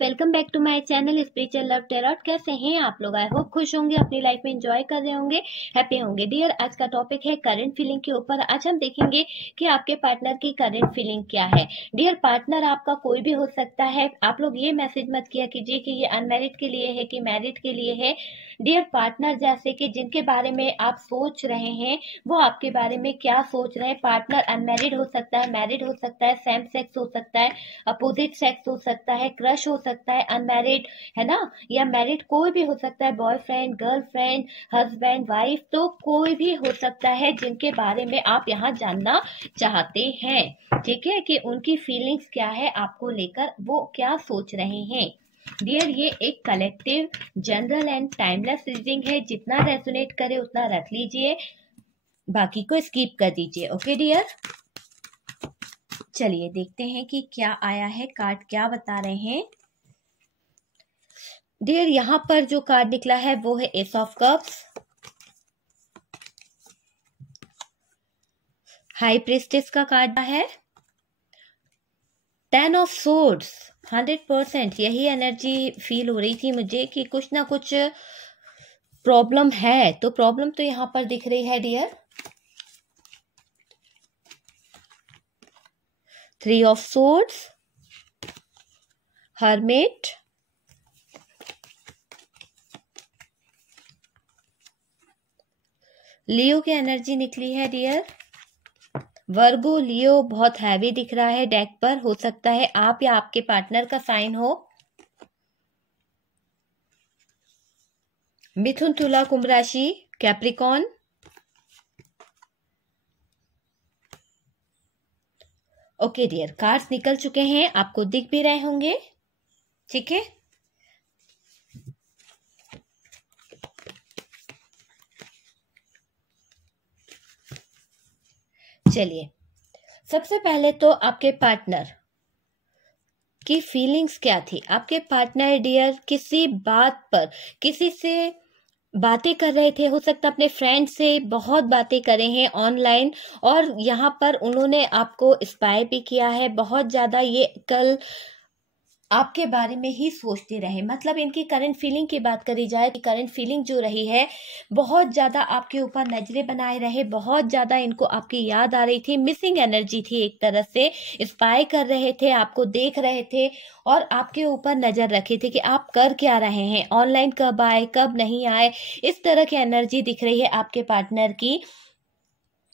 Welcome back to my channel spiritual love tarot. कैसे हैं आप लोग? आई होप खुश होंगे, अपनी लाइफ में एंजॉय कर रहे होंगे, हैप्पी होंगे। डियर, आज का टॉपिक है करंट फीलिंग के ऊपर। आज हम देखेंगे कि आपके पार्टनर की करंट फीलिंग क्या है। डियर, पार्टनर आपका कोई भी हो सकता है। आप लोग ये मैसेज मत किया कीजिए कि ये अनमैरिड के लिए है कि मैरिड के लिए है। डियर, पार्टनर जैसे कि जिनके बारे में आप सोच रहे हैं वो आपके बारे में क्या सोच रहे हैं। पार्टनर अनमैरिड हो सकता है, मैरिड हो सकता है, सेम सेक्स हो सकता है, अपोजिट सेक्स हो सकता है, क्रश हो सकता है, अनमैरिड है ना, या मैरिड कोई भी हो सकता है, बॉयफ्रेंड, गर्लफ्रेंड, हस्बैंड, वाइफ, तो कोई भी हो सकता है जिनके बारे में आप यहाँ जानना चाहते हैं। ठीक है, कि उनकी फीलिंग्स क्या है आपको लेकर, वो क्या सोच रहे हैं। डियर, ये एक collective, general and timeless reading है। जितना रेजोनेट करे उतना रख लीजिए, बाकी को स्किप कर दीजिए। ओके डियर, चलिए देखते हैं कि क्या आया है, कार्ड क्या बता रहे हैं। डियर, यहां पर जो कार्ड निकला है वो है S of cups, high priestess का कार्ड है, 10 ऑफ सोर्ड्स। 100% यही एनर्जी फील हो रही थी मुझे कि कुछ ना कुछ प्रॉब्लम है। तो प्रॉब्लम तो यहां पर दिख रही है डियर। 3 ऑफ सोर्ड्स, हर्मिट, लियो की एनर्जी निकली है डियर। वर्गो, लियो बहुत हैवी दिख रहा है डेक पर। हो सकता है आप या आपके पार्टनर का साइन हो। मिथुन, तुला, कुंभ राशि, कैप्रिकॉन। ओके डियर, कार्ड्स निकल चुके हैं, आपको दिख भी रहे होंगे। ठीक है, चलिए सबसे पहले तो आपके पार्टनर की फीलिंग्स क्या थी। आपके पार्टनर डियर किसी बात पर किसी से बातें कर रहे थे। हो सकता अपने फ्रेंड से बहुत बातें करे हैं ऑनलाइन, और यहाँ पर उन्होंने आपको स्पाई भी किया है बहुत ज्यादा। ये कल आपके बारे में ही सोचते रहे। मतलब इनकी करंट फीलिंग की बात करी जाए, करंट फीलिंग जो रही है, बहुत ज्यादा आपके ऊपर नजरें बनाए रहे, बहुत ज्यादा इनको आपकी याद आ रही थी। मिसिंग एनर्जी थी, एक तरह से स्पाई कर रहे थे, आपको देख रहे थे और आपके ऊपर नजर रखे थे कि आप कर क्या रहे हैं, ऑनलाइन कब आए कब नहीं आए। इस तरह की एनर्जी दिख रही है आपके पार्टनर की।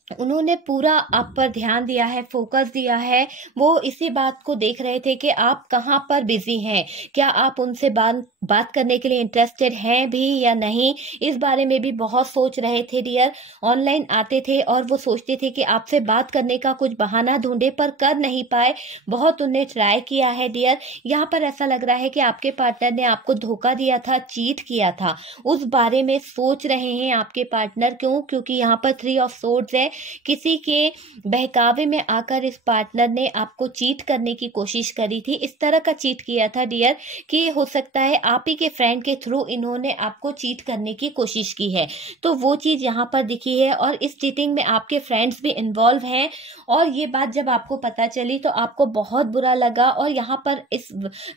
उन्होंने पूरा आप पर ध्यान दिया है, फोकस दिया है। वो इसी बात को देख रहे थे कि आप कहाँ पर बिजी हैं, क्या आप उनसे बात करने के लिए इंटरेस्टेड हैं भी या नहीं, इस बारे में भी बहुत सोच रहे थे डियर। ऑनलाइन आते थे और वो सोचते थे कि आपसे बात करने का कुछ बहाना ढूंढे, पर कर नहीं पाए। बहुत उन्हें ट्राई किया है डियर। यहाँ पर ऐसा लग रहा है कि आपके पार्टनर ने आपको धोखा दिया था, चीट किया था, उस बारे में सोच रहे हैं आपके पार्टनर। क्यों? क्योंकि यहाँ पर 3 ऑफ सोर्ड्स है। किसी के बहकावे में आकर इस पार्टनर ने आपको चीट करने की कोशिश करी थी। इस तरह का चीट किया था डियर कि हो सकता है आप ही के फ्रेंड के थ्रू इन्होंने आपको चीट करने की कोशिश की है। तो वो चीज यहाँ पर दिखी है, और इस चीटिंग में आपके फ्रेंड्स भी इन्वॉल्व हैं। और ये बात जब आपको पता चली तो आपको बहुत बुरा लगा। और यहाँ पर इस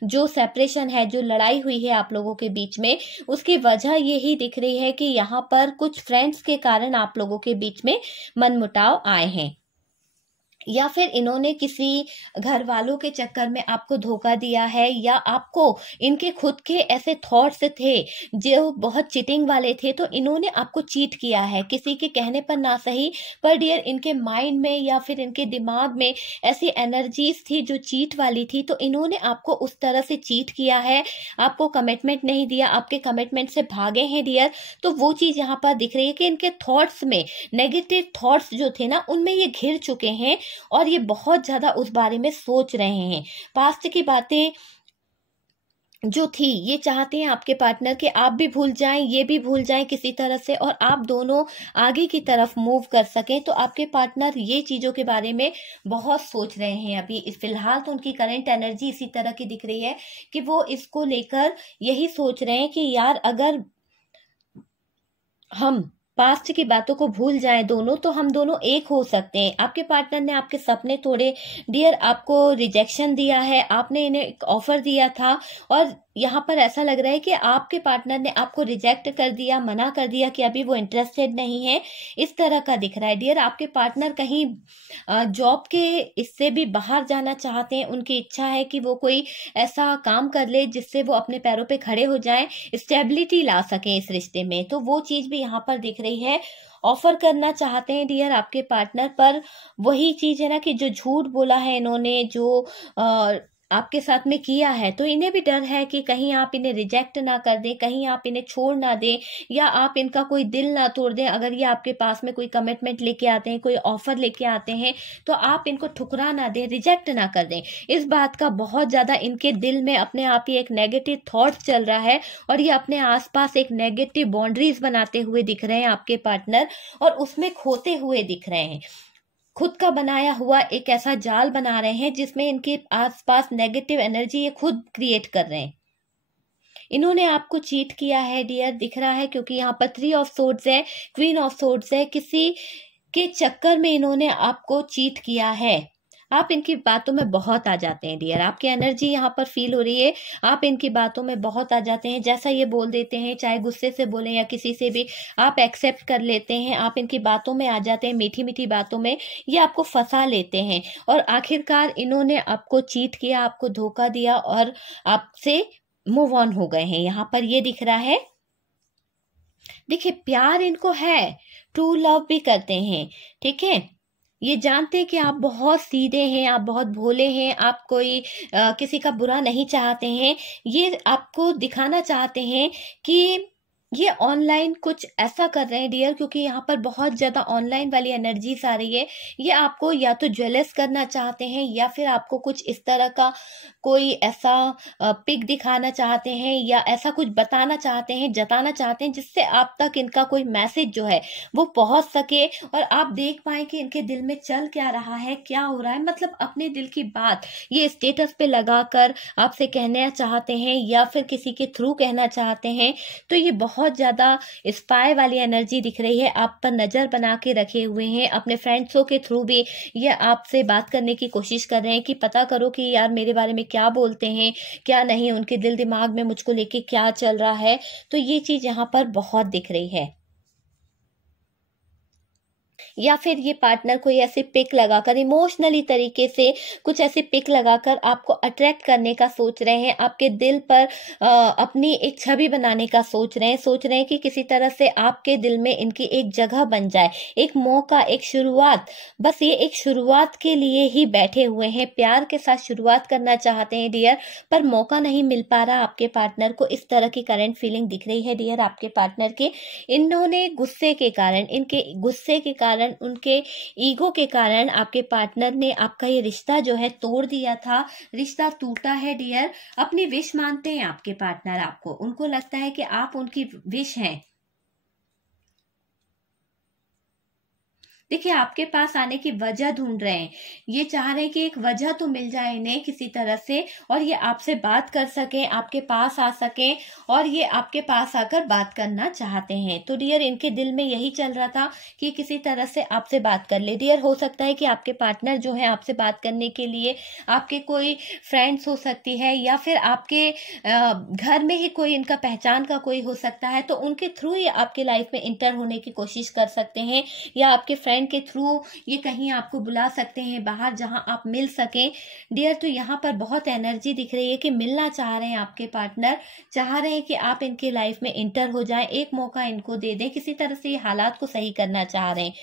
जो सेपरेशन है, जो लड़ाई हुई है आप लोगों के बीच में, उसकी वजह यही दिख रही है कि यहाँ पर कुछ फ्रेंड्स के कारण आप लोगों के बीच में मनमुटाव आए हैं, या फिर इन्होंने किसी घर वालों के चक्कर में आपको धोखा दिया है, या आपको इनके खुद के ऐसे थॉट्स थे जो बहुत चीटिंग वाले थे, तो इन्होंने आपको चीट किया है किसी के कहने पर ना सही, पर डियर इनके माइंड में या फिर इनके दिमाग में ऐसी एनर्जीज थी जो चीट वाली थी। तो इन्होंने आपको उस तरह से चीट किया है, आपको कमिटमेंट नहीं दिया, आपके कमिटमेंट से भागे हैं डियर। तो वो चीज यहाँ पर दिख रही है कि इनके थॉट्स में नेगेटिव थॉट्स जो थे ना, उनमें ये घिर चुके हैं और ये बहुत ज्यादा उस बारे में सोच रहे हैं। पास्ट की बातें जो थी, ये चाहते हैं आपके पार्टनर कि आप भी भूल जाएं, ये भी भूल जाएं किसी तरह से, और आप दोनों आगे की तरफ मूव कर सकें। तो आपके पार्टनर ये चीजों के बारे में बहुत सोच रहे हैं अभी। फिलहाल तो उनकी करंट एनर्जी इसी तरह की दिख रही है कि वो इसको लेकर यही सोच रहे हैं कि यार अगर हम पास्ट की बातों को भूल जाएं दोनों, तो हम दोनों एक हो सकते हैं। आपके पार्टनर ने आपके सपने तोड़े डियर, आपको रिजेक्शन दिया है, आपने इन्हें एक ऑफर दिया था और यहाँ पर ऐसा लग रहा है कि आपके पार्टनर ने आपको रिजेक्ट कर दिया, मना कर दिया कि अभी वो इंटरेस्टेड नहीं है, इस तरह का दिख रहा है डियर। आपके पार्टनर कहीं जॉब के इससे भी बाहर जाना चाहते हैं, उनकी इच्छा है कि वो कोई ऐसा काम कर ले जिससे वो अपने पैरों पे खड़े हो जाएं, स्टेबिलिटी ला सकें इस रिश्ते में, तो वो चीज भी यहाँ पर दिख रही है। ऑफर करना चाहते हैं डियर आपके पार्टनर, पर वही चीज है ना कि जो झूठ बोला है इन्होंने, जो आपके साथ में किया है, तो इन्हें भी डर है कि कहीं आप इन्हें रिजेक्ट ना कर दें, कहीं आप इन्हें छोड़ ना दें, या आप इनका कोई दिल ना तोड़ दें। अगर ये आपके पास में कोई कमिटमेंट लेके आते हैं, कोई ऑफर लेके आते हैं, तो आप इनको ठुकरा ना दें, रिजेक्ट ना कर दें। इस बात का बहुत ज्यादा इनके दिल में अपने आप ही एक नेगेटिव थॉट चल रहा है और ये अपने आसपास एक नेगेटिव बाउंड्रीज बनाते हुए दिख रहे हैं आपके पार्टनर, और उसमें खोते हुए दिख रहे हैं। खुद का बनाया हुआ एक ऐसा जाल बना रहे हैं जिसमें इनके आसपास नेगेटिव एनर्जी ये खुद क्रिएट कर रहे हैं। इन्होंने आपको चीट किया है डियर, दिख रहा है, क्योंकि यहाँ पर 3 ऑफ सोर्ड्स है, क्वीन ऑफ सोर्ड्स है। किसी के चक्कर में इन्होंने आपको चीट किया है। आप इनकी बातों में बहुत आ जाते हैं डियर, आपकी एनर्जी यहाँ पर फील हो रही है, आप इनकी बातों में बहुत आ जाते हैं। जैसा ये बोल देते हैं, चाहे गुस्से से बोले या किसी से भी, आप एक्सेप्ट कर लेते हैं, आप इनकी बातों में आ जाते हैं, मीठी मीठी बातों में ये आपको फंसा लेते हैं। और आखिरकार इन्होंने आपको चीट किया, आपको धोखा दिया और आपसे मूव ऑन हो गए हैं, यहाँ पर ये दिख रहा है। देखिए प्यार इनको है, ट्रू लव भी करते हैं, ठीक है। ये जानते हैं कि आप बहुत सीधे हैं, आप बहुत भोले हैं, आप कोई किसी का बुरा नहीं चाहते हैं। ये आपको दिखाना चाहते हैं कि ये ऑनलाइन कुछ ऐसा कर रहे हैं डियर, क्योंकि यहाँ पर बहुत ज्यादा ऑनलाइन वाली एनर्जीज आ रही है। ये आपको या तो जेलस करना चाहते हैं या फिर आपको कुछ इस तरह का कोई ऐसा पिक दिखाना चाहते हैं या ऐसा कुछ बताना चाहते हैं, जताना चाहते हैं, जिससे आप तक इनका कोई मैसेज जो है वो पहुंच सके और आप देख पाए कि इनके दिल में चल क्या रहा है, क्या हो रहा है। मतलब अपने दिल की बात ये स्टेटस पे लगाकर आपसे कहना चाहते हैं या फिर किसी के थ्रू कहना चाहते हैं। तो ये बहुत ज्यादा स्पाई वाली एनर्जी दिख रही है, आप पर नजर बना के रखे हुए हैं। अपने फ्रेंड्सों के थ्रू भी ये आपसे बात करने की कोशिश कर रहे हैं कि पता करो कि यार मेरे बारे में क्या बोलते हैं, क्या नहीं, उनके दिल दिमाग में मुझको लेके क्या चल रहा है। तो ये चीज यहाँ पर बहुत दिख रही है। या फिर ये पार्टनर कोई ऐसे पिक लगाकर इमोशनली तरीके से कुछ ऐसे पिक लगाकर आपको अट्रैक्ट करने का सोच रहे हैं, आपके दिल पर अपनी एक छवि बनाने का सोच रहे हैं कि किसी तरह से आपके दिल में इनकी एक जगह बन जाए, एक मौका, एक शुरुआत। बस ये एक शुरुआत के लिए ही बैठे हुए हैं, प्यार के साथ शुरुआत करना चाहते हैं डियर, पर मौका नहीं मिल पा रहा आपके पार्टनर को। इस तरह की करंट फीलिंग दिख रही है डियर आपके पार्टनर के। इन्होंने गुस्से के कारण, इनके गुस्से के कारण, उनके ईगो के कारण आपके पार्टनर ने आपका ये रिश्ता जो है तोड़ दिया था, रिश्ता टूटा है डियर। अपनी विश मानते हैं आपके पार्टनर आपको, उनको लगता है कि आप उनकी विश हैं। देखिए आपके पास आने की वजह ढूंढ रहे हैं, ये चाह रहे हैं कि एक वजह तो मिल जाए इन्हें किसी तरह से, और ये आपसे बात कर सकें, आपके पास आ सकें, और ये आपके पास आकर बात करना चाहते हैं। तो डियर इनके दिल में यही चल रहा था कि किसी तरह से आपसे बात कर ले डियर। हो सकता है कि आपके पार्टनर जो है आपसे बात करने के लिए आपके कोई फ्रेंड्स हो सकती है, या फिर आपके घर में ही कोई इनका पहचान का कोई हो सकता है, तो उनके थ्रू ये आपके लाइफ में इंटर होने की कोशिश कर सकते हैं, या आपके फ्रेंड के थ्रू ये कहीं आपको बुला सकते हैं बाहर जहां आप मिल सकें डियर। तो यहाँ पर बहुत एनर्जी दिख रही है कि मिलना चाह रहे हैं आपके पार्टनर, चाह रहे हैं कि आप इनके लाइफ में इंटर हो जाएं, एक मौका इनको दे दें, किसी तरह से ये हालात को सही करना चाह रहे हैं,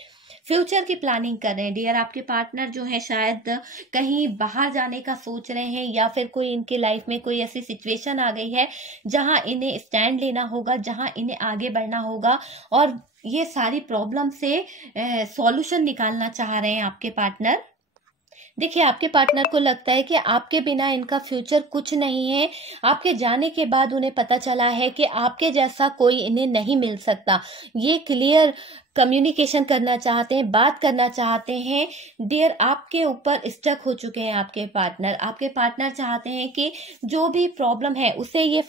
फ्यूचर की प्लानिंग कर रहे हैं डियर। आपके पार्टनर जो है शायद कहीं बाहर जाने का सोच रहे हैं, या फिर कोई इनके लाइफ में कोई ऐसी सिचुएशन आ गई है जहां इन्हें स्टैंड लेना होगा, जहां इन्हें आगे बढ़ना होगा, और ये सारी प्रॉब्लम से सॉल्यूशन निकालना चाह रहे हैं आपके पार्टनर। देखिए आपके पार्टनर को लगता है कि आपके बिना इनका फ्यूचर कुछ नहीं है। आपके जाने के बाद उन्हें पता चला है कि आपके जैसा कोई इन्हें नहीं मिल सकता। ये क्लियर कम्युनिकेशन करना चाहते हैं, बात करना चाहते हैं। डियर, आपके ऊपर स्टक हो चुके हैं आपके पार्टनर चाहते हैं कि जो भी प्रॉब्लम है उसे ये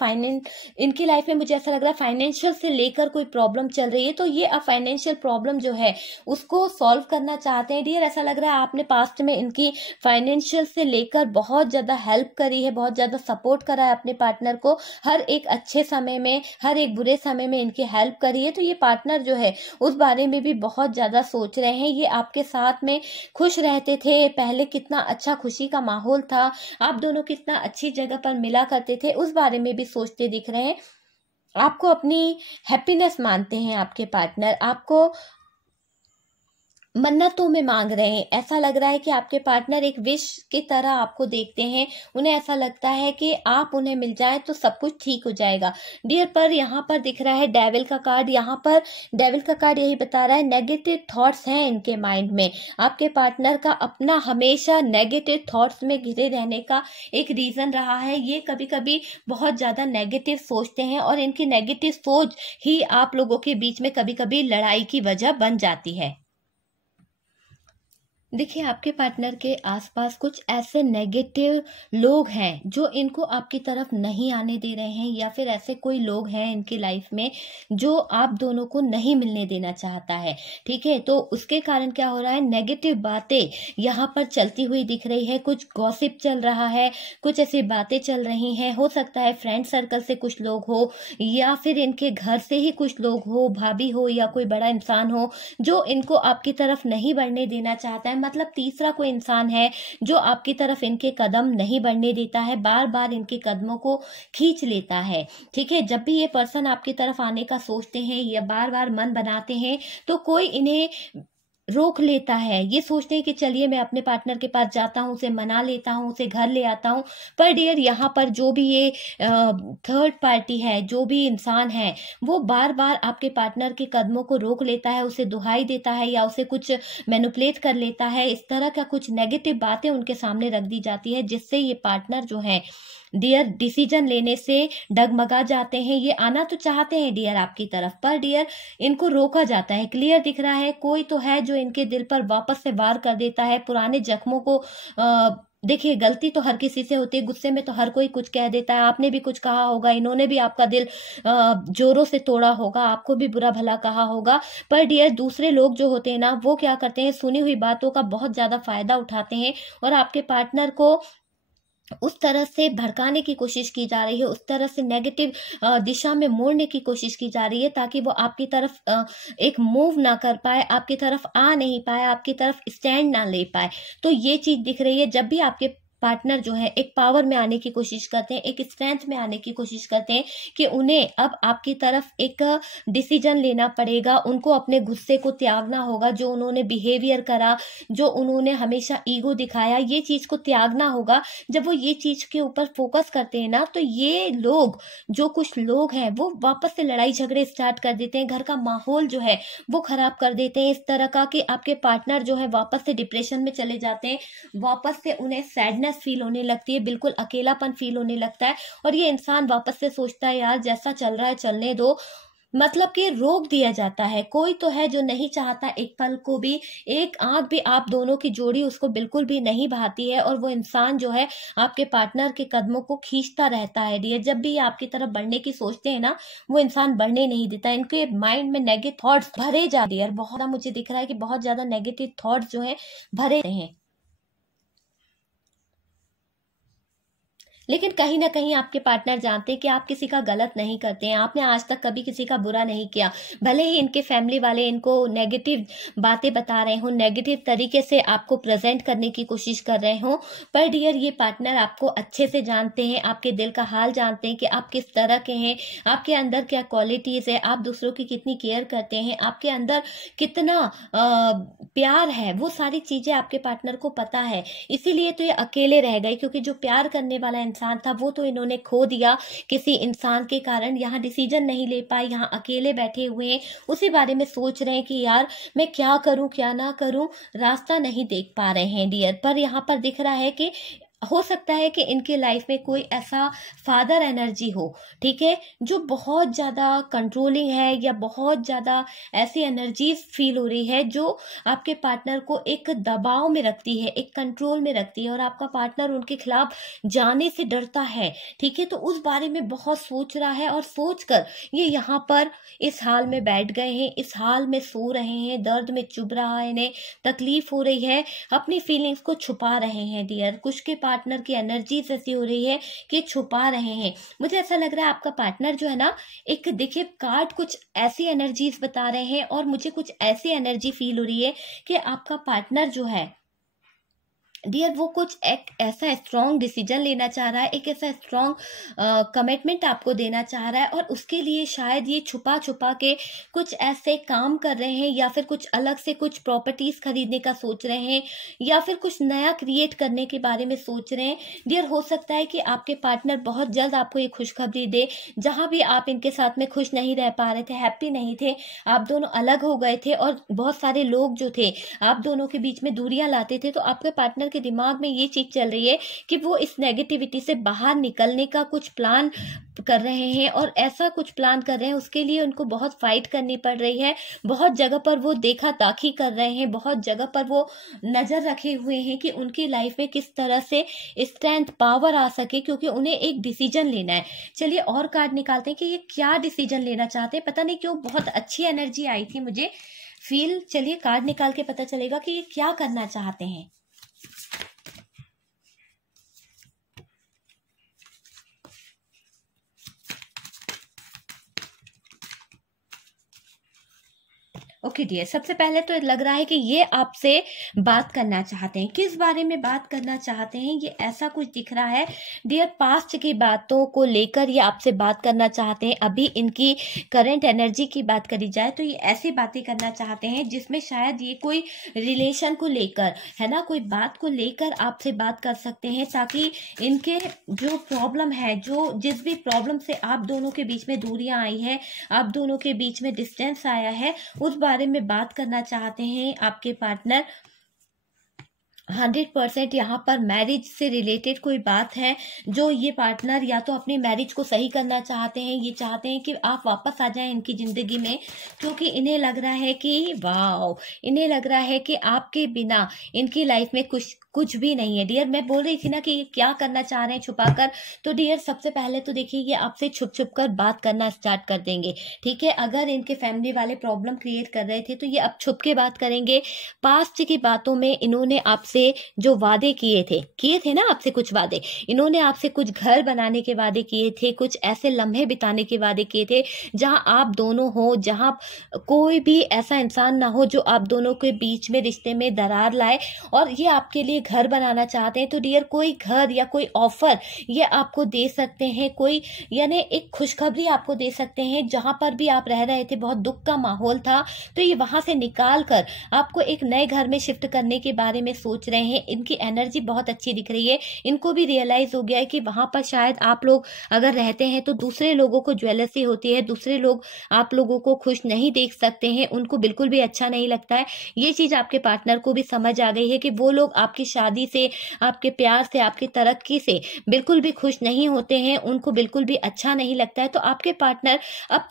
इनकी लाइफ में मुझे ऐसा लग रहा है फाइनेंशियल से लेकर कोई प्रॉब्लम चल रही है, तो ये अब फाइनेंशियल प्रॉब्लम जो है उसको सॉल्व करना चाहते हैं। डियर, ऐसा लग रहा है आपने पास्ट में इनकी फाइनेंशियल से लेकर बहुत ज्यादा हेल्प करी है, बहुत ज्यादा सपोर्ट करा है अपने पार्टनर को, हर एक अच्छे समय में, हर एक बुरे समय में इनकी हेल्प करी है। तो ये पार्टनर जो है उस बारे में भी बहुत ज्यादा सोच रहे हैं। ये आपके साथ में खुश रहते थे, पहले कितना अच्छा खुशी का माहौल था, आप दोनों कितना अच्छी जगह पर मिला करते थे, उस बारे में भी सोचते दिख रहे हैं। आपको अपनी हैप्पीनेस मानते हैं आपके पार्टनर, आपको मन्नतों में मांग रहे हैं। ऐसा लग रहा है कि आपके पार्टनर एक विश की तरह आपको देखते हैं, उन्हें ऐसा लगता है कि आप उन्हें मिल जाए तो सब कुछ ठीक हो जाएगा। डियर, पर यहाँ पर दिख रहा है डेविल का कार्ड। यहाँ पर डेविल का कार्ड यही बता रहा है नेगेटिव थॉट्स हैं इनके माइंड में। आपके पार्टनर का अपना हमेशा नेगेटिव थॉट्स में घिरे रहने का एक रीजन रहा है। ये कभी कभी बहुत ज्यादा नेगेटिव सोचते हैं और इनकी नेगेटिव सोच ही आप लोगों के बीच में कभी कभी लड़ाई की वजह बन जाती है। देखिए, आपके पार्टनर के आसपास कुछ ऐसे नेगेटिव लोग हैं जो इनको आपकी तरफ नहीं आने दे रहे हैं, या फिर ऐसे कोई लोग हैं इनकी लाइफ में जो आप दोनों को नहीं मिलने देना चाहता है। ठीक है, तो उसके कारण क्या हो रहा है, नेगेटिव बातें यहाँ पर चलती हुई दिख रही है, कुछ गॉसिप चल रहा है, कुछ ऐसी बातें चल रही हैं। हो सकता है फ्रेंड सर्कल से कुछ लोग हो, या फिर इनके घर से ही कुछ लोग हो, भाभी हो या कोई बड़ा इंसान हो जो इनको आपकी तरफ नहीं बढ़ने देना चाहता है। मतलब तीसरा कोई इंसान है जो आपकी तरफ इनके कदम नहीं बढ़ने देता है, बार बार इनके कदमों को खींच लेता है। ठीक है, जब भी ये पर्सन आपकी तरफ आने का सोचते हैं या बार बार मन बनाते हैं तो कोई इन्हें रोक लेता है। ये सोचते हैं कि चलिए मैं अपने पार्टनर के पास जाता हूँ, उसे मना लेता हूँ, उसे घर ले आता हूँ। पर डियर, यहाँ पर जो भी ये थर्ड पार्टी है, जो भी इंसान है, वो बार बार आपके पार्टनर के कदमों को रोक लेता है, उसे दुहाई देता है या उसे कुछ मैनिपुलेट कर लेता है। इस तरह का कुछ नेगेटिव बातें उनके सामने रख दी जाती है, जिससे ये पार्टनर जो है डियर डिसीजन लेने से डगमगा जाते हैं। ये आना तो चाहते हैं डियर आपकी तरफ, पर डियर इनको रोका जाता है। क्लियर दिख रहा है कोई तो है जो इनके दिल पर वापस से वार कर देता है, पुराने जख्मों को देखिए, गलती तो हर किसी से होती है, गुस्से में तो हर कोई कुछ कह देता है। आपने भी कुछ कहा होगा, इन्होंने भी आपका दिल जोरों से तोड़ा होगा, आपको भी बुरा भला कहा होगा। पर डियर, दूसरे लोग जो होते हैं ना, वो क्या करते हैं, सुनी हुई बातों का बहुत ज्यादा फायदा उठाते हैं और आपके पार्टनर को उस तरह से भड़काने की कोशिश की जा रही है, उस तरह से नेगेटिव दिशा में मोड़ने की कोशिश की जा रही है, ताकि वो आपकी तरफ एक मूव ना कर पाए, आपकी तरफ आ नहीं पाए, आपकी तरफ स्टैंड ना ले पाए। तो ये चीज दिख रही है। जब भी आपके पार्टनर जो है एक पावर में आने की कोशिश करते हैं, एक स्ट्रेंथ में आने की कोशिश करते हैं कि उन्हें अब आपकी तरफ एक डिसीजन लेना पड़ेगा, उनको अपने गुस्से को त्यागना होगा, जो उन्होंने बिहेवियर करा, जो उन्होंने हमेशा ईगो दिखाया, ये चीज को त्यागना होगा। जब वो ये चीज के ऊपर फोकस करते हैं ना, तो ये लोग, जो कुछ लोग हैं, वो वापस से लड़ाई झगड़े स्टार्ट कर देते हैं, घर का माहौल जो है वो खराब कर देते हैं, इस तरह का कि आपके पार्टनर जो है वापस से डिप्रेशन में चले जाते हैं, वापस से उन्हें सैडनेस फील होने लगती है, बिल्कुल अकेलापन फील होने लगता है। और ये इंसान वापस से सोचता है यार जैसा चल रहा है चलने दो, मतलब कि रोक दिया जाता है। कोई तो है जो नहीं चाहता एक पल को भी, एक आंख भी आप दोनों की जोड़ी उसको बिल्कुल भी नहीं भाती है, और वो इंसान जो है आपके पार्टनर के कदमों को खींचता रहता है डियर। जब भी ये आपकी तरफ बढ़ने की सोचते हैं ना, वो इंसान बढ़ने नहीं देता, इनके माइंड में नेगेटिव थॉट्स भरे जा रही है। बहुत मुझे दिख रहा है कि बहुत ज्यादा नेगेटिव थॉट्स जो है भरे हैं। लेकिन कहीं ना कहीं आपके पार्टनर जानते हैं कि आप किसी का गलत नहीं करते हैं, आपने आज तक कभी किसी का बुरा नहीं किया। भले ही इनके फैमिली वाले इनको नेगेटिव बातें बता रहे हो, नेगेटिव तरीके से आपको प्रेजेंट करने की कोशिश कर रहे हो, पर डियर ये पार्टनर आपको अच्छे से जानते हैं, आपके दिल का हाल जानते हैं कि आप किस तरह के हैं, आपके अंदर क्या क्वालिटीज है, आप दूसरों की कितनी केयर करते हैं, आपके अंदर कितना प्यार है, वो सारी चीजें आपके पार्टनर को पता है। इसीलिए तो ये अकेले रह गए, क्योंकि जो प्यार करने वाला इंसान था वो तो इन्होंने खो दिया किसी इंसान के कारण। यहाँ डिसीजन नहीं ले पाए, यहाँ अकेले बैठे हुए हैं, उसी बारे में सोच रहे हैं कि यार मैं क्या करूं क्या ना करूं, रास्ता नहीं देख पा रहे हैं डियर। पर यहाँ पर दिख रहा है कि हो सकता है कि इनके लाइफ में कोई ऐसा फादर एनर्जी हो, ठीक है, जो बहुत ज़्यादा कंट्रोलिंग है, या बहुत ज़्यादा ऐसी एनर्जीज फील हो रही है जो आपके पार्टनर को एक दबाव में रखती है, एक कंट्रोल में रखती है, और आपका पार्टनर उनके खिलाफ जाने से डरता है, ठीक है। तो उस बारे में बहुत सोच रहा है, और सोच कर ये यहाँ पर इस हाल में बैठ गए हैं, इस हाल में सो रहे हैं, दर्द में चुभ रहा है, इन्हें तकलीफ हो रही है, अपनी फीलिंग्स को छुपा रहे हैं डियर। कुछ के पार्टनर की एनर्जीज ऐसी हो रही है कि छुपा रहे हैं। मुझे ऐसा लग रहा है आपका पार्टनर जो है ना, एक देखिए कार्ड कुछ ऐसी एनर्जीज बता रहे हैं, और मुझे कुछ ऐसी एनर्जी फील हो रही है कि आपका पार्टनर जो है डियर, वो कुछ एक ऐसा स्ट्रॉन्ग डिसीजन लेना चाह रहा है, एक ऐसा स्ट्रॉन्ग कमिटमेंट आपको देना चाह रहा है, और उसके लिए शायद ये छुपा छुपा के कुछ ऐसे काम कर रहे हैं, या फिर कुछ अलग से कुछ प्रॉपर्टीज खरीदने का सोच रहे हैं, या फिर कुछ नया क्रिएट करने के बारे में सोच रहे हैं डियर। हो सकता है कि आपके पार्टनर बहुत जल्द आपको ये खुशखबरी दे। जहां भी आप इनके साथ में खुश नहीं रह पा रहे थे, हैप्पी नहीं थे, आप दोनों अलग हो गए थे, और बहुत सारे लोग जो थे आप दोनों के बीच में दूरियां लाते थे, तो आपके पार्टनर के दिमाग में ये चीज चल रही है कि वो इस नेगेटिविटी से बाहर निकलने का कुछ प्लान कर रहे हैं, और ऐसा कुछ प्लान कर रहे हैं, उसके लिए उनको बहुत फाइट करनी पड़ रही है। बहुत जगह पर वो देखा ताकी कर रहे हैं, बहुत जगह पर वो नजर रखे हुए हैं कि उनकी लाइफ में किस तरह से स्ट्रेंथ पावर आ सके, क्योंकि उन्हें एक डिसीजन लेना है। चलिए और कार्ड निकालते हैं कि ये क्या डिसीजन लेना चाहते हैं। पता नहीं क्यों बहुत अच्छी एनर्जी आई थी मुझे फील। चलिए कार्ड निकाल के पता चलेगा कि ये क्या करना चाहते हैं। ओके डियर, सबसे पहले तो लग रहा है कि ये आपसे बात करना चाहते हैं। किस बारे में बात करना चाहते हैं, ये ऐसा कुछ दिख रहा है डियर, पास्ट की बातों को लेकर ये आपसे बात करना चाहते हैं। अभी इनकी करंट एनर्जी की बात करी जाए तो ये ऐसी बातें करना चाहते हैं जिसमें शायद ये कोई रिलेशन को लेकर है ना, कोई बात को लेकर आपसे बात कर सकते हैं, ताकि इनके जो प्रॉब्लम है, जो जिस भी प्रॉब्लम से आप दोनों के बीच में दूरियां आई है, आप दोनों के बीच में डिस्टेंस आया है, उस बारे में बात करना चाहते हैं आपके पार्टनर। 100% यहाँ पर मैरिज से रिलेटेड कोई बात है जो ये पार्टनर या तो अपनी मैरिज को सही करना चाहते हैं, ये चाहते हैं कि आप वापस आ जाएं इनकी जिंदगी में, क्योंकि इन्हें लग रहा है कि वाओ, इन्हें लग रहा है कि आपके बिना इनकी लाइफ में कुछ भी नहीं है डियर। मैं बोल रही थी ना कि ये क्या करना चाह रहे हैं छुपाकर, तो डियर सबसे पहले तो देखिए ये आपसे छुप छुप कर बात करना स्टार्ट कर देंगे, ठीक है। अगर इनके फैमिली वाले प्रॉब्लम क्रिएट कर रहे थे तो ये अब छुप के बात करेंगे। पास्ट की बातों में इन्होंने आपसे जो वादे किए थे ना, आपसे कुछ वादे, इन्होंने आपसे कुछ घर बनाने के वादे किए थे, कुछ ऐसे लम्हे बिताने के वादे किए थे जहां आप दोनों हो, जहां कोई भी ऐसा इंसान ना हो जो आप दोनों के बीच में रिश्ते में दरार लाए, और ये आपके लिए घर बनाना चाहते हैं। तो डियर कोई घर या कोई ऑफर ये आपको दे सकते हैं, कोई यानी एक खुशखबरी आपको दे सकते हैं। जहां पर भी आप रह रहे थे बहुत दुख का माहौल था, तो ये वहां से निकाल कर आपको एक नए घर में शिफ्ट करने के बारे में सोच रहे हैं। इनकी एनर्जी बहुत अच्छी दिख रही है, इनको भी रियलाइज हो गया है कि वहां पर शायद आप लोग अगर रहते हैं तो दूसरे लोगों को ज्वेलसी होती है, दूसरे लोग आप लोगों को खुश नहीं देख सकते हैं, उनको बिल्कुल भी अच्छा नहीं लगता है। ये चीज आपके पार्टनर को भी समझ आ गई है कि वो लोग आपकी शादी से, आपके प्यार से, आपकी तरक्की से बिल्कुल भी खुश नहीं होते हैं, उनको बिल्कुल भी अच्छा नहीं लगता है। तो आपके पार्टनर अब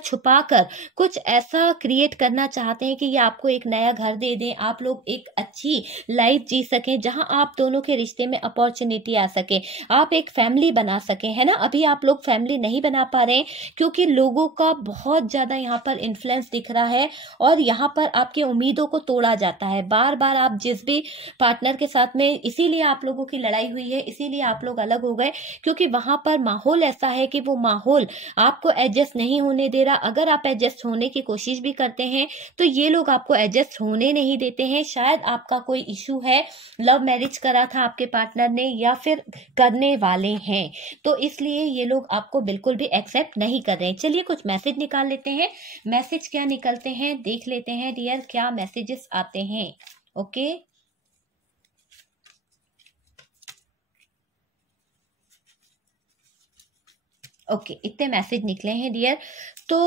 छुपा कर कुछ ऐसा क्रिएट करना चाहते हैं कि ये आपको एक नया घर दे दें, आप लोग एक अच्छी लाइफ जी सकें, जहां आप दोनों के रिश्ते में अपॉर्चुनिटी आ सके, आप एक फैमिली बना सकें, है ना। अभी आप लोग फैमिली नहीं बना पा रहे हैं क्योंकि लोगों का बहुत ज्यादा यहाँ पर इन्फ्लुएंस दिख रहा है, और यहाँ पर आपकी उम्मीदों को तोड़ा जाता है। बार बार आप जिस भी पार्टनर के साथ में, इसीलिए आप लोगों की लड़ाई हुई है, इसीलिए आप लोग अलग हो गए, क्योंकि वहां पर माहौल ऐसा है कि वो माहौल आपको एडजस्ट नहीं होने दे रहा। अगर आप एडजस्ट होने की कोशिश भी करते हैं तो ये लोग आपको एडजस्ट होने नहीं देते हैं। शायद आपका कोई इशू है, लव मैरिज करा था आपके पार्टनर ने या फिर करने वाले हैं, तो इसलिए ये लोग आपको बिल्कुल भी एक्सेप्ट नहीं कर रहे हैं। चलिए कुछ मैसेज निकाल लेते हैं, मैसेज क्या निकलते हैं देख लेते हैं डियर, क्या मैसेजेस आते हैं। ओके ओके, इतने मैसेज निकले हैं डियर। तो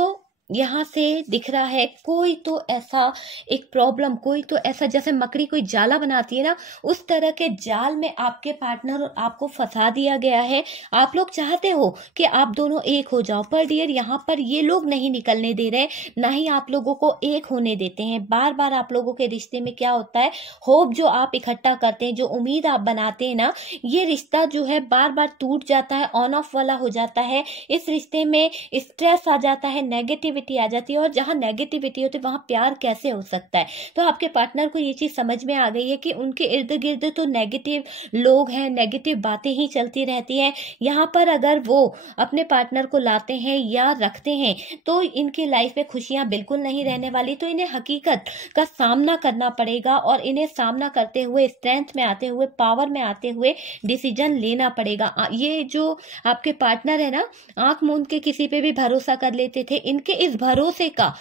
यहाँ से दिख रहा है कोई तो ऐसा एक प्रॉब्लम, कोई तो ऐसा जैसे मकड़ी कोई जाला बनाती है ना, उस तरह के जाल में आपके पार्टनर और आपको फंसा दिया गया है। आप लोग चाहते हो कि आप दोनों एक हो जाओ, पर डियर यहाँ पर ये लोग नहीं निकलने दे रहे, ना ही आप लोगों को एक होने देते हैं। बार बार आप लोगों के रिश्ते में क्या होता है, होप जो आप इकट्ठा करते हैं, जो उम्मीद आप बनाते हैं ना, ये रिश्ता जो है बार बार टूट जाता है, ऑन ऑफ वाला हो जाता है। इस रिश्ते में स्ट्रेस आ जाता है, नेगेटिविटी आ जाती है, और जहां नेगेटिविटी होती है वहां प्यार कैसे हो सकता है। तो आपके पार्टनर को ये चीज समझ में आ गई है कि उनके इर्द गिर्द तो नेगेटिव लोग हैं, नेगेटिव बातें ही चलती रहती हैं। यहाँ पर अगर वो अपने पार्टनर को लाते हैं या रखते हैं तो इनकी लाइफ में खुशियां बिल्कुल नहीं रहने वाली। तो इन्हें हकीकत का सामना करना पड़ेगा, और इन्हें सामना करते हुए, स्ट्रेंथ में आते हुए, पावर में आते हुए डिसीजन लेना पड़ेगा। ये जो आपके पार्टनर है ना, आंख मूंद के किसी पे भी भरोसा कर लेते थे, इनके इस भरोसे का,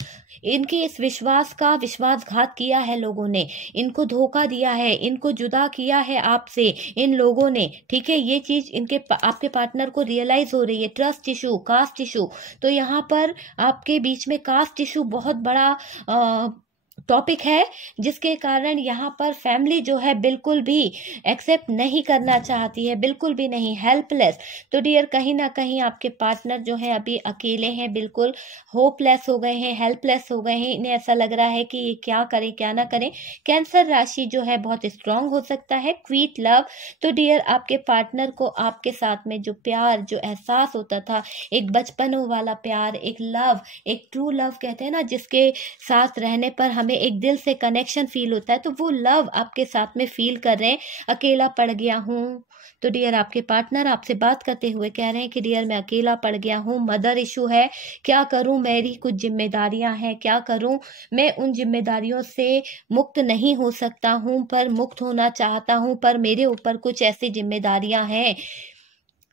इनके इस विश्वास का विश्वासघात किया है लोगों ने, इनको धोखा दिया है, इनको जुदा किया है आपसे इन लोगों ने। ठीक है, ये चीज इनके आपके पार्टनर को रियलाइज हो रही है। ट्रस्ट इशू, कास्ट इशू, तो यहाँ पर आपके बीच में कास्ट इशू बहुत बड़ा टॉपिक है, जिसके कारण यहाँ पर फैमिली जो है बिल्कुल भी एक्सेप्ट नहीं करना चाहती है, बिल्कुल भी नहीं, हेल्पलेस। तो डियर कहीं ना कहीं आपके पार्टनर जो है अभी अकेले हैं, बिल्कुल होपलेस हो गए हैं, हेल्पलेस हो गए हैं। इन्हें ऐसा लग रहा है कि ये क्या करें क्या ना करें। कैंसर राशि जो है बहुत स्ट्रांग हो सकता है, क्वीट लव। तो डियर आपके पार्टनर को आपके साथ में जो प्यार, जो एहसास होता था, एक बचपनों वाला प्यार, एक लव, एक ट्रू लव कहते हैं ना, जिसके साथ रहने पर हमें एक दिल से कनेक्शन फील होता है, तो वो लव आपके साथ में फील कर रहे हैं। अकेला पड़ गया हूँ, तो डियर आपके पार्टनर आपसे बात करते हुए कह रहे हैं कि डियर मैं अकेला पड़ गया हूँ, मदर इशू है, क्या करूँ, मेरी कुछ जिम्मेदारियां हैं, क्या करूँ, मैं उन जिम्मेदारियों से मुक्त नहीं हो सकता हूँ, पर मुक्त होना चाहता हूँ, पर मेरे ऊपर कुछ ऐसी जिम्मेदारियां हैं।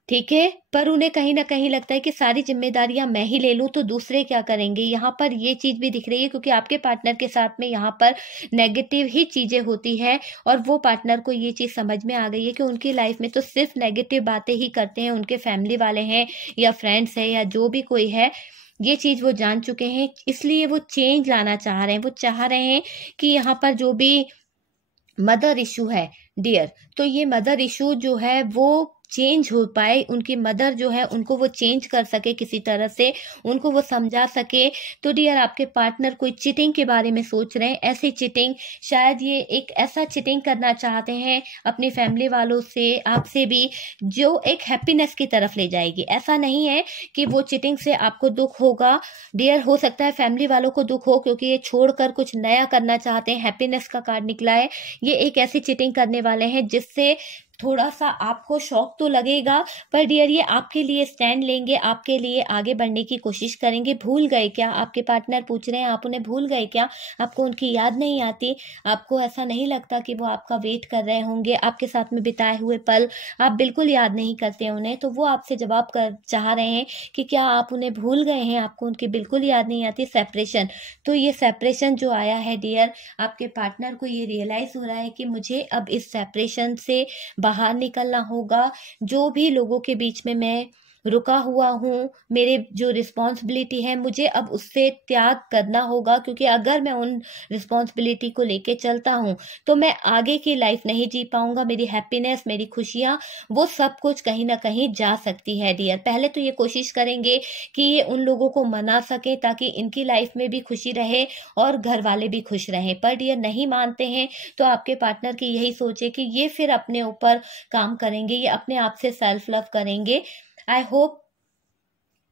ठीक है, पर उन्हें कहीं ना कहीं लगता है कि सारी जिम्मेदारियां मैं ही ले लूं तो दूसरे क्या करेंगे। यहाँ पर ये चीज भी दिख रही है, क्योंकि आपके पार्टनर के साथ में यहाँ पर नेगेटिव ही चीजें होती है, और वो पार्टनर को ये चीज समझ में आ गई है कि उनकी लाइफ में तो सिर्फ नेगेटिव बातें ही करते हैं, उनके फैमिली वाले हैं या फ्रेंड्स है या जो भी कोई है, ये चीज वो जान चुके हैं। इसलिए वो चेंज लाना चाह रहे हैं, वो चाह रहे हैं कि यहाँ पर जो भी मदर इशू है डियर, तो ये मदर इशू जो है वो चेंज हो पाए, उनकी मदर जो है उनको वो चेंज कर सके किसी तरह से, उनको वो समझा सके। तो डियर आपके पार्टनर कोई चीटिंग के बारे में सोच रहे हैं, ऐसी चीटिंग, शायद ये एक ऐसा चीटिंग करना चाहते हैं अपनी फैमिली वालों से, आपसे भी, जो एक हैप्पीनेस की तरफ ले जाएगी। ऐसा नहीं है कि वो चीटिंग से आपको दुख होगा डियर, हो सकता है फैमिली वालों को दुख हो, क्योंकि ये छोड़कर कुछ नया करना चाहते हैं, हैप्पीनेस का कार्ड निकला है। ये एक ऐसी चीटिंग करने वाले हैं जिससे थोड़ा सा आपको शौक तो लगेगा, पर डियर ये आपके लिए स्टैंड लेंगे, आपके लिए आगे बढ़ने की कोशिश करेंगे। भूल गए क्या, आपके पार्टनर पूछ रहे हैं, आप उन्हें भूल गए क्या, आपको उनकी याद नहीं आती, आपको ऐसा नहीं लगता कि वो आपका वेट कर रहे होंगे, आपके साथ में बिताए हुए पल आप बिल्कुल याद नहीं करते उन्हें। तो वो आपसे जवाब कर चाह रहे हैं कि क्या आप उन्हें भूल गए हैं, आपको उनकी बिल्कुल याद नहीं आती। सेपरेशन, तो ये सेपरेशन जो आया है डियर, आपके पार्टनर को ये रियलाइज हो रहा है कि मुझे अब इस सेपरेशन से बाहर निकलना होगा। जो भी लोगों के बीच में मैं रुका हुआ हूँ, मेरे जो रिस्पॉन्सिबिलिटी है, मुझे अब उससे त्याग करना होगा, क्योंकि अगर मैं उन रिस्पॉन्सिबिलिटी को लेके चलता हूँ तो मैं आगे की लाइफ नहीं जी पाऊंगा। मेरी हैप्पीनेस, मेरी खुशियाँ, वो सब कुछ कहीं ना कहीं जा सकती है डियर। पहले तो ये कोशिश करेंगे कि ये उन लोगों को मना सके ताकि इनकी लाइफ में भी खुशी रहे और घर वाले भी खुश रहें। पर डियर नहीं मानते हैं, तो आपके पार्टनर की यही सोच है कि ये फिर अपने ऊपर काम करेंगे, ये अपने आप से सेल्फ लव करेंगे। आई होप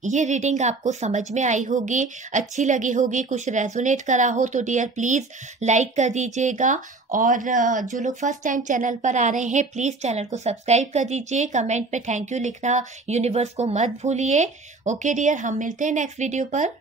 ये रीडिंग आपको समझ में आई होगी, अच्छी लगी होगी, कुछ रेजोनेट करा हो तो डियर प्लीज लाइक कर दीजिएगा। और जो लोग फर्स्ट टाइम चैनल पर आ रहे हैं प्लीज चैनल को सब्सक्राइब कर दीजिए। कमेंट में थैंक यू लिखना यूनिवर्स को मत भूलिए। ओके डियर, हम मिलते हैं नेक्स्ट वीडियो पर।